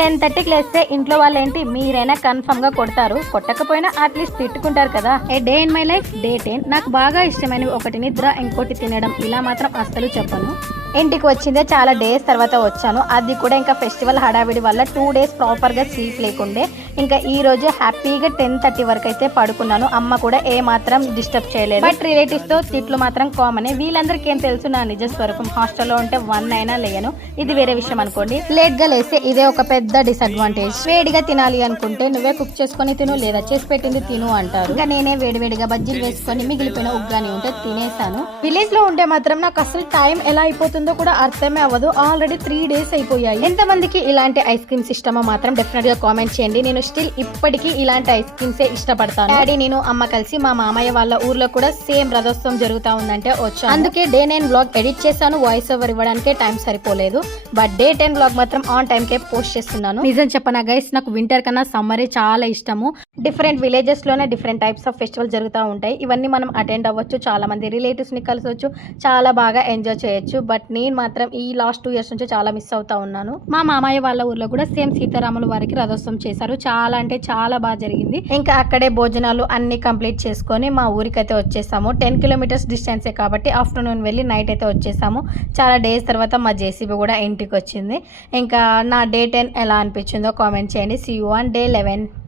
10:30కి లేస్తే ఇంట్లో వాళ్ళు ఏంటి మీరైనా కన్ఫర్మ్ గా కొడతారు, కొట్టకపోయినా అట్లీస్ట్ తిట్టుకుంటారు కదా. A day in my life day 10. నాకు బాగా ఇష్టమైనవి ఒకటి నిద్ర, ఇంకోటి తినడం. ఇలా మాత్రం అస్సలు చెప్పను. ఇంటికి వచ్చిందే చాలా డేస్ తర్వాత వచ్చాను, అది కూడా ఇంకా ఫెస్టివల్ హడావిడి వల్ల 2 days ప్రాపర్గా స్లీప్ లేకుండే. ఇంకా ఈ రోజు హ్యాపీగా 10:30 వరకు అయితే పడుకున్నాను. అమ్మ కూడా ఏ మాత్రం డిస్టర్బ్ చేయలేదు. బట్ రిలేటివ్స్తో తిట్లు మాత్రం కామనే. వీళ్ళందరికీ ఏం తెలుసు నా నిజ స్వరూపం. హాస్టల్లో ఉంటే 1 అయినా లేయను, ఇది వేరే విషయం అనుకోండి. లేట్గా లేస్తే ఇదే ఒక పెద్ద డిసడ్వాంటేజ్. వేడిగా తినాలి అనుకుంటే నువ్వే కుక్ చేసుకొని తిను, లేదా చేసి పెట్టింది తిను అంటారు. ఇంకా నేనే వేడివేడిగా బజ్జీలు వేసుకొని మిగిలిపోయిన ఉగ్గాని ఉంటే తినేసాను. విలేజ్ లో ఉంటే మాత్రం నాకు అసలు టైం ఎలా అయిపోతుందో కూడా అర్థమే అవ్వదు. ఆల్రెడీ 3 days అయిపోయాయి. ఎంతమందికి ఇలాంటి ఐస్ క్రీమ్స్ ఇష్టమో మాత్రం డెఫినెట్ గా కామెంట్ చేయండి. నేను స్టిల్ ఇప్పటికీ ఇలాంటి ఐస్ క్రీమ్సే ఇష్టపడతాను. డాడీ నేను అమ్మ కలిసి మా మామయ్య వాళ్ళ ఊర్లో కూడా సేమ్ రథోత్సవం జరుగుతా ఉందంటే వచ్చాను. అందుకే డే 9 వ్లాగ్ ఎడిట్ చేశాను. వాయిస్ ఓవర్ ఇవ్వడానికే టైం సరిపోలేదు. బట్ డే 10 వ్లాగ్ మాత్రం ఆన్ టైం కే పోస్ట్ చేస్తున్నాను. నిజం చెప్పనా గైస్, నాకు వింటర్ కన్నా సమ్మరే చాలా ఇష్టము. డిఫరెంట్ విలేజెస్ లోనే డిఫరెంట్ టైప్స్ ఆఫ్ ఫెస్టివల్ జరుగుతూ ఉంటాయి. ఇవన్నీ మనం అటెండ్ అవ్వచ్చు, చాలా మంది రిలేటివ్స్ ని కలిసొచ్చు, చాలా బాగా ఎంజాయ్ చేయొచ్చు. బట్ నేను మాత్రం ఈ లాస్ట్ 2 years నుంచి చాలా మిస్ అవుతా ఉన్నాను. మా మామయ్య వాళ్ళ ఊర్లో కూడా సేమ్ సీతారాముల వారికి రథోత్సవం చేశారు. చాలా అంటే చాలా బాగా జరిగింది. ఇంకా అక్కడే భోజనాలు అన్ని కంప్లీట్ చేసుకొని మా ఊరికైతే వచ్చేసాము. 10 kilometers డిస్టెన్సే కాబట్టి ఆఫ్టర్నూన్ వెళ్ళి నైట్ అయితే వచ్చేసాము. చాలా డేస్ తర్వాత మా జేసీబీ కూడా ఇంటికి వచ్చింది. ఇంకా నా డే 10 ఎలా అనిపించిందో కామెంట్ చేయండి. See you on day 11.